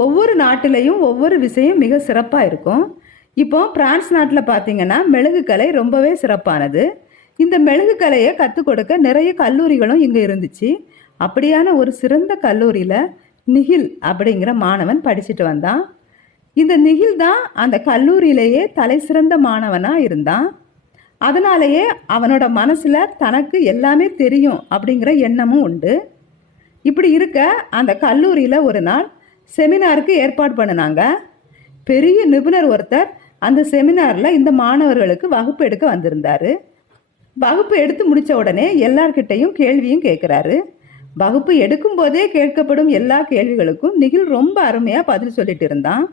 ஒவ்வொரு நாட்டிலையும் ஒவ்வொரு விஷயம் மிக சிறப்பாக இருக்கும். இப்போ பிரான்ஸ் நாட்டில் பார்த்தீங்கன்னா மெழுகு கலை ரொம்பவே சிறப்பானது. இந்த மெழுகு கலையை கற்றுக் கொடுக்க நிறைய கல்லூரிகளும் இங்கே இருந்துச்சு. அப்படியான ஒரு சிறந்த கல்லூரியில் நிகில் அப்படிங்கிற மாணவன் படிச்சுட்டு வந்தான். இந்த நிகில் தான் அந்த கல்லூரியிலேயே தலை சிறந்த மாணவனாக இருந்தான். அதனாலேயே அவனோட மனசில் தனக்கு எல்லாமே தெரியும் அப்படிங்கிற எண்ணமும் உண்டு. இப்படி இருக்க அந்த கல்லூரியில் ஒரு நாள் செமினாருக்கு ஏற்பாடு பண்ணினாங்க. பெரிய நிபுணர் ஒருத்தர் அந்த செமினாரில் இந்த மாணவர்களுக்கு வகுப்பு எடுக்க வந்திருந்தார். வகுப்பு எடுத்து முடித்த உடனே எல்லார்கிட்டையும் கேள்வியும் கேட்குறாரு. வகுப்பு எடுக்கும்போதே கேட்கப்படும் எல்லா கேள்விகளுக்கும் நிகில் ரொம்ப அருமையாக பதில் சொல்லிட்டு இருந்தான்.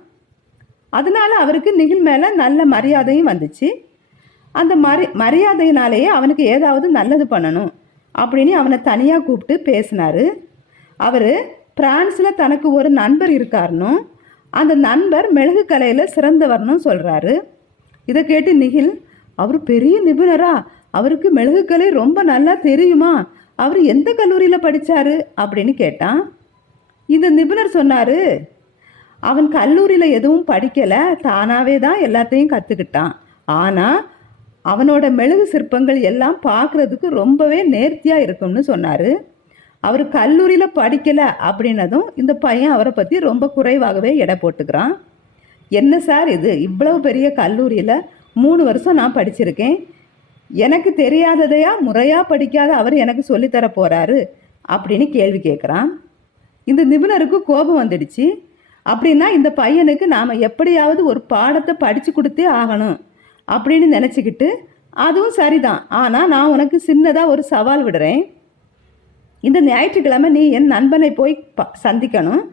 அதனால அவருக்கு நிகில் மேலே நல்ல மரியாதையும் வந்துச்சு. அந்த மரியாதையினாலேயே அவனுக்கு ஏதாவது நல்லது பண்ணணும் அப்படின்னு அவனை தனியாக கூப்பிட்டு பேசினார். அவர் பிரான்ஸில் தனக்கு ஒரு நண்பர் இருக்காருன்னும் அந்த நண்பர் மெழுகு கலையில் சிறந்தவர்னும் சொல்கிறாரு. இதை கேட்டு நிகில், அவர் பெரிய நிபுணரா, அவருக்கு மெழுகு கலை ரொம்ப நல்லா தெரியுமா, அவர் எந்த கல்லூரியில் படித்தார் அப்படின்னு கேட்டான். இந்த நிபுணர் சொன்னார், அவன் கல்லூரியில் எதுவும் படிக்கலை, தானாகவே தான் எல்லாத்தையும் கற்றுக்கிட்டான். ஆனால் அவனோட மெழுகு சிற்பங்கள் எல்லாம் பார்க்குறதுக்கு ரொம்பவே நேர்த்தியாக இருக்கும்னு சொன்னார். அவர் கல்லூரியில் படிக்கலை அப்படின்னதும் இந்த பையன் அவரை பற்றி ரொம்ப குறைவாகவே எடை போட்டுக்கிறான். என்ன சார் இது, இவ்வளவு பெரிய கல்லூரியில் 3 வருஷம் நான் படிச்சிருக்கேன், எனக்கு தெரியாததையா முறையாக படிக்காத அவர் எனக்கு சொல்லித்தர போகிறாரு அப்படின்னு கேள்வி கேட்குறான். இந்த நிபுணருக்கு கோபம் வந்துடுச்சு. அப்படின்னா இந்த பையனுக்கு நாம் எப்படியாவது ஒரு பாடத்தை படித்து கொடுத்தே ஆகணும் அப்படின்னு நினச்சிக்கிட்டு, அதுவும் சரிதான், ஆனால் நான் உனக்கு சின்னதாக ஒரு சவால் விடுறேன். இந்த ஞாயிற்றுக்கிழமை நீ என் நண்பனை போய் சந்திக்கணும்.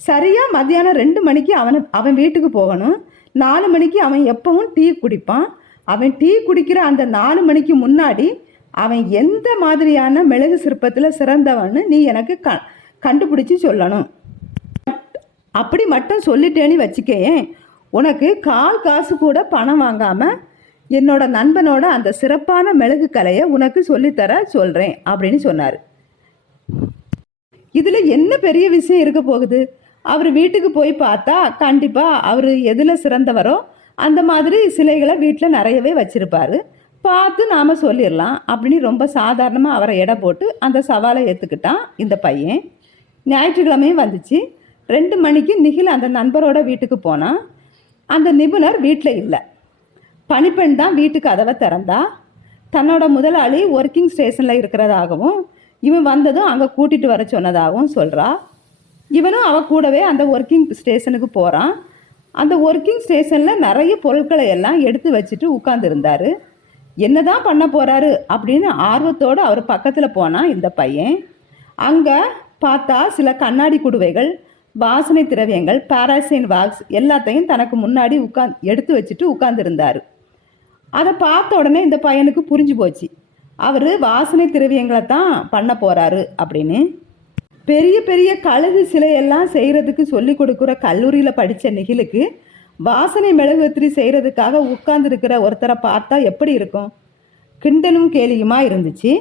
சரியாக மத்தியானம் 2 மணிக்கு அவன் வீட்டுக்கு போகணும். 4 மணிக்கு அவன் எப்பவும் டீ குடிப்பான். அவன் டீ குடிக்கிற அந்த 4 மணிக்கு முன்னாடி அவன் எந்த மாதிரியான மெழுகு சிற்பத்தில் சிறந்தவன்னு நீ எனக்கு கண்டுபிடிச்சி சொல்லணும். அப்படி மட்டும் சொல்லிட்டேன்னு வச்சுக்கேன், உனக்கு கால் காசு கூட பணம் வாங்காமல் என்னோட நண்பனோட அந்த சிறப்பான மெழுகு கலையை உனக்கு சொல்லித்தர சொல்கிறேன் அப்படின்னு சொன்னார். இதில் என்ன பெரிய விஷயம் இருக்க போகுது? அவர் வீட்டுக்கு போய் பார்த்தா கண்டிப்பாக அவர் எதில் சிறந்தவரோ அந்த மாதிரி சிலைகளை வீட்டில் நிறையவே வச்சுருப்பார். பார்த்து நாம் சொல்லிடலாம் அப்படின்னு ரொம்ப சாதாரணமாக அவரை எடை போட்டு அந்த சவாலை ஏற்றுக்கிட்டான் இந்த பையன். ஞாயிற்றுக்கிழமையும் வந்துச்சு. 2 மணிக்கு நிகில் அந்த நண்பரோட வீட்டுக்கு போனான். அந்த நிபுணர் வீட்டில் இல்லை. பணிப்பெண் தான் வீட்டு கதவை திறந்தா. தன்னோட முதலாளி ஒர்க்கிங் ஸ்டேஷனில் இருக்கிறதாகவும் இவன் வந்ததும் அங்கே கூட்டிகிட்டு வர சொன்னதாகவும் சொல்கிறா. இவனும் அவ கூடவே அந்த ஒர்க்கிங் ஸ்டேஷனுக்கு போகிறான். அந்த ஒர்க்கிங் ஸ்டேஷனில் நிறைய பொருட்களை எல்லாம் எடுத்து வச்சுட்டு உட்காந்துருந்தார். என்ன தான் பண்ண போகிறாரு அப்படின்னு ஆர்வத்தோடு அவர் பக்கத்தில் போனான் இந்த பையன். அங்கே பார்த்தா சில கண்ணாடி குடுவைகள், வாசனை திரவியங்கள், பாராசைன் வாக்ஸ் எல்லாத்தையும் தனக்கு முன்னாடி எடுத்து வச்சுட்டு உட்காந்துருந்தார். அதை பார்த்த உடனே இந்த பையனுக்கு புரிஞ்சு போச்சு, அவர் வாசனை திரவியங்களை தான் பண்ண போகிறாரு அப்படின்னு. பெரிய பெரிய கழுகு சிலையெல்லாம் செய்கிறதுக்கு சொல்லி கொடுக்குற கல்லூரியில் படித்த நிகிலுக்கு வாசனை மெழுகுத்திரி செய்கிறதுக்காக உட்கார்ந்துருக்கிற ஒருத்தரை பார்த்தா எப்படி இருக்கும்? கிண்டலும் கேலியுமா இருந்துச்சு.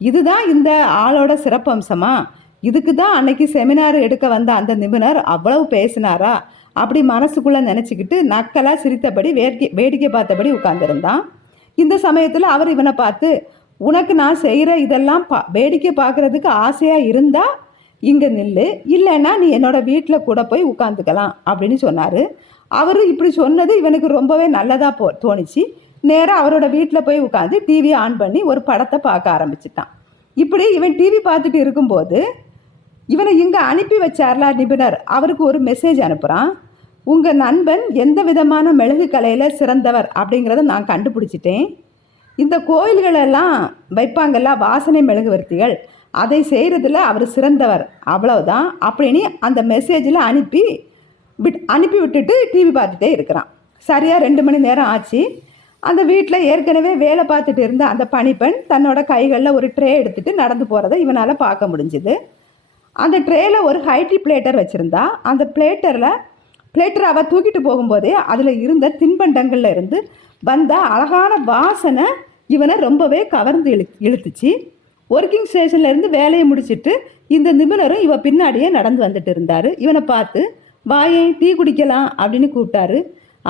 இதுதான் இந்த ஆளோட சிறப்பம்சமா? இதுக்கு தான் அன்னைக்கு செமினார் எடுக்க வந்த அந்த நிபுணர் அவ்வளவு பேசினாரா அப்படி மனசுக்குள்ளே நினச்சிக்கிட்டு நக்கலாக சிரித்தபடி வேடிக்கை பார்த்தபடி உட்கார்ந்துருந்தான். இந்த சமயத்தில் அவர் இவனை பார்த்து, உனக்கு நான் செய்கிற இதெல்லாம் வேடிக்கை பார்க்குறதுக்கு ஆசையாக இருந்தால் இங்கே நில்லு, இல்லைன்னா நீ என்னோடய வீட்டில் கூட போய் உட்காந்துக்கலாம் அப்படின்னு சொன்னார். அவர் இப்படி சொன்னது இவனுக்கு ரொம்பவே நல்லதாக தோணிச்சு. நேராக அவரோட வீட்டில் போய் உட்காந்து டிவியை ஆன் பண்ணி ஒரு படத்தை பார்க்க ஆரம்பிச்சிட்டான். இப்படி இவன் டிவி பார்த்துட்டு இருக்கும்போது இவனை இங்கே அனுப்பி வச்சார்ல நிபுணர், அவருக்கு ஒரு மெசேஜ் அனுப்புகிறான். உங்கள் நண்பன் எந்த விதமான மெழுகு கலையில் சிறந்தவர் அப்படிங்கிறத நான் கண்டுபிடிச்சிட்டேன். இந்த கோயில்களெல்லாம் வைப்பாங்கல்ல வாசனை மெழுகுவர்த்திகள், அதை செய்கிறதுல அவர் சிறந்தவர், அவ்வளவுதான் அப்படின்னு அந்த மெசேஜில் அனுப்பி விட்டுட்டு டிவி பார்த்துட்டே இருக்கிறான். சரியாக 2 மணி நேரம் ஆச்சு. அந்த வீட்டில் ஏற்கனவே வேலை பார்த்துட்டு இருந்த அந்த பணிப்பெண் தன்னோட கைகளில் ஒரு ட்ரே எடுத்துகிட்டு நடந்து போகிறத இவனால் பார்க்க முடிஞ்சுது. அந்த ட்ரேயில் ஒரு ஹைட்ரி பிளேட்டர் வச்சுருந்தா. அந்த பிளேட்டரை அவள் தூக்கிட்டு போகும்போதே அதில் இருந்த தின்பண்டங்களில் இருந்து வந்த அழகான வாசனை இவனை ரொம்பவே கவர்ந்து இழுத்துச்சு. ஒர்க்கிங் ஸ்டேஷன்லேருந்து வேலையை முடிச்சுட்டு இந்த நிபுணரும் இவ பின்னாடியே நடந்து வந்துட்டு இருந்தார். இவனை பார்த்து, வாயேன் டீ குடிக்கலாம் அப்படின்னு கூப்பிட்டாரு.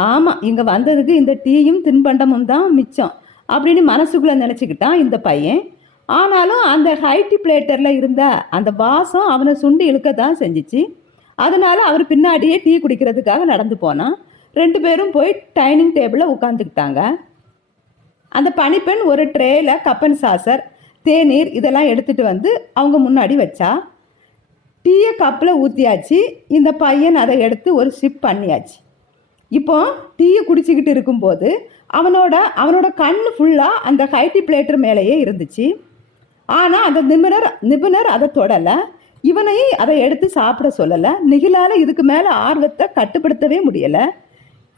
ஆமாம், இங்கே வந்ததுக்கு இந்த டீயும் தின்பண்டமும் தான் மிச்சம் அப்படின்னு மனசுக்குள்ளே நினச்சிக்கிட்டான் இந்த பையன். ஆனாலும் அந்த ஹைட்டி பிளேட்டரில் இருந்த அந்த வாசம் அவனை சுண்டி இழுக்க தான் செஞ்சிச்சு. அதனால் அவர் பின்னாடியே டீ குடிக்கிறதுக்காக நடந்து போனான். 2 பேரும் போய் டைனிங் டேபிளில் உட்காந்துக்கிட்டாங்க. அந்த பணிப்பெண் ஒரு ட்ரேயில் கப்பன் சாசர், தேநீர் இதெல்லாம் எடுத்துகிட்டு வந்து அவங்க முன்னாடி வச்சா. டீயை கப்பில் ஊற்றியாச்சு. இந்த பையன் அதை எடுத்து ஒரு சிப் பண்ணியாச்சு. இப்போ டீயை குடிச்சிக்கிட்டு இருக்கும்போது அவனோட கண் ஃபுல்லாக அந்த ஹைட்டி பிளேட்டர் மேலேயே இருந்துச்சு. ஆனால் அந்த நிபுணர் அதை தொடலை. இவனையும் அதை எடுத்து சாப்பிட சொல்லலை. நிகிலால் இதுக்கு மேலே ஆர்வத்தை கட்டுப்படுத்தவே முடியலை.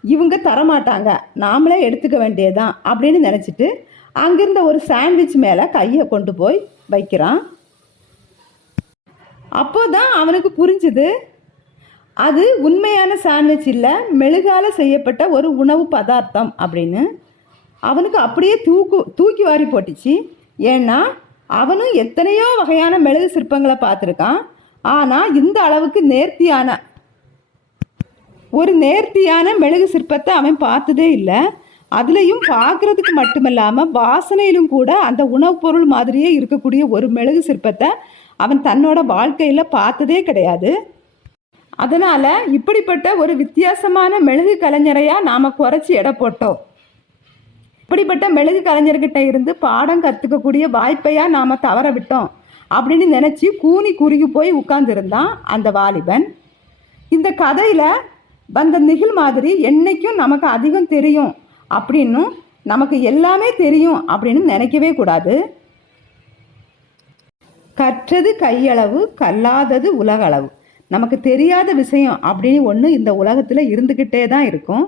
இவங்க தரமாட்டாங்க, நாமளே எடுத்துக்க வேண்டியதுதான் அப்படின்னு நினச்சிட்டு அங்கிருந்த ஒரு சாண்ட்விச் மேலே கையை கொண்டு போய் வைக்கிறான். அப்போதான் அவனுக்கு புரிஞ்சுது, அது உண்மையான சாண்ட்விச் இல்லை, மெழுகால் செய்யப்பட்ட ஒரு உணவு பதார்த்தம் அப்படின்னு. அவனுக்கு அப்படியே தூக்கி வாரி போட்டுச்சு. ஏன்னா அவனும் எத்தனையோ வகையான மெழுகு சிற்பங்களை பார்த்துருக்கான். ஆனால் இந்த அளவுக்கு நேர்த்தியான மெழுகு சிற்பத்தை அவன் பார்த்ததே இல்லை. அதுலேயும் பார்க்குறதுக்கு மட்டுமில்லாமல் வாசனையிலும் கூட அந்த உணவுப் பொருள் மாதிரியே இருக்கக்கூடிய ஒரு மெழுகு சிற்பத்தை அவன் தன்னோட வாழ்க்கையில் பார்த்ததே கிடையாது. அதனால் இப்படிப்பட்ட ஒரு வித்தியாசமான மெழுகு கலைஞரையாக நாம் குறைச்சி எடை போட்டோம். இப்படிப்பட்ட மெழுகு கலைஞர்கிட்ட இருந்து பாடம் கற்றுக்கக்கூடிய வாய்ப்பையாக நாம் தவற விட்டோம் அப்படின்னு நினச்சி கூனி குறுகி போய் உட்கார்ந்துருந்தான் அந்த வாலிபன். இந்த கதையில் வந்த நிகில் மாதிரி என்றைக்கும் நமக்கு அதிகம் தெரியும் அப்படின்னும் நமக்கு எல்லாமே தெரியும் அப்படின்னு நினைக்கவே கூடாது. கற்றது கையளவு, கல்லாதது உலகளவு. நமக்கு தெரியாத விஷயம் அப்படின்னு ஒன்று இந்த உலகத்தில் இருந்துக்கிட்டே தான் இருக்கும்.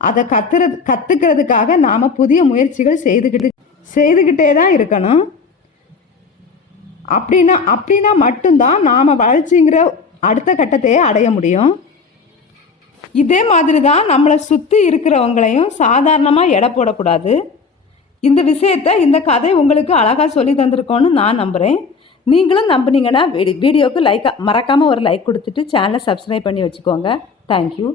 அதை கற்றுக்கிறதுக்காக நாம் புதிய முயற்சிகள் செய்துக்கிட்டே தான் இருக்கணும். அப்படின்னா மட்டும்தான் நாம் வளர்ச்சிங்கிற அடுத்த கட்டத்தையே அடைய முடியும். இதே மாதிரி தான் நம்மளை சுற்றி இருக்கிறவங்களையும் சாதாரணமாக எடை போடக்கூடாது. இந்த விஷயத்தை இந்த கதை உங்களுக்கு அழகாக சொல்லி தந்திருக்கோன்னு நான் நம்புகிறேன். நீங்களும் நம்புனீங்கன்னா வீடியோவுக்கு மறக்காமல் ஒரு லைக் கொடுத்துட்டு சேனலை சப்ஸ்கிரைப் பண்ணி வச்சுக்கோங்க. தேங்க்யூ.